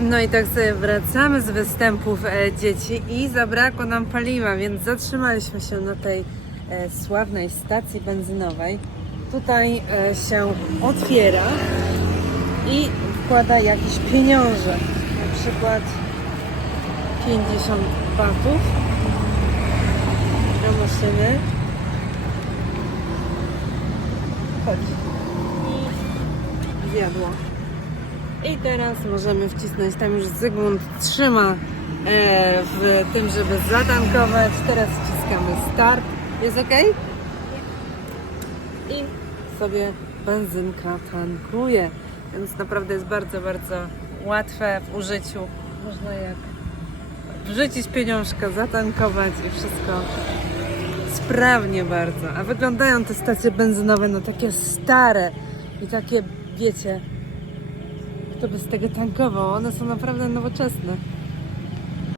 No i tak sobie wracamy z występów e, dzieci i zabrakło nam paliwa, więc zatrzymaliśmy się na tej e, sławnej stacji benzynowej. Tutaj e, się otwiera i wkłada jakieś pieniądze, na przykład 50 batów do maszyny. Chodź. Zjadło. I teraz możemy wcisnąć, tam już Zygmunt trzyma e, w tym, żeby zatankować. Teraz wciskamy start. Jest ok? I sobie benzynka tankuje. Więc naprawdę jest bardzo, bardzo łatwe w użyciu. Można jak wrzucić pieniążka, zatankować i wszystko sprawnie bardzo. A wyglądają te stacje benzynowe no takie stare i takie, wiecie, kto by z tego tankował. One są naprawdę nowoczesne.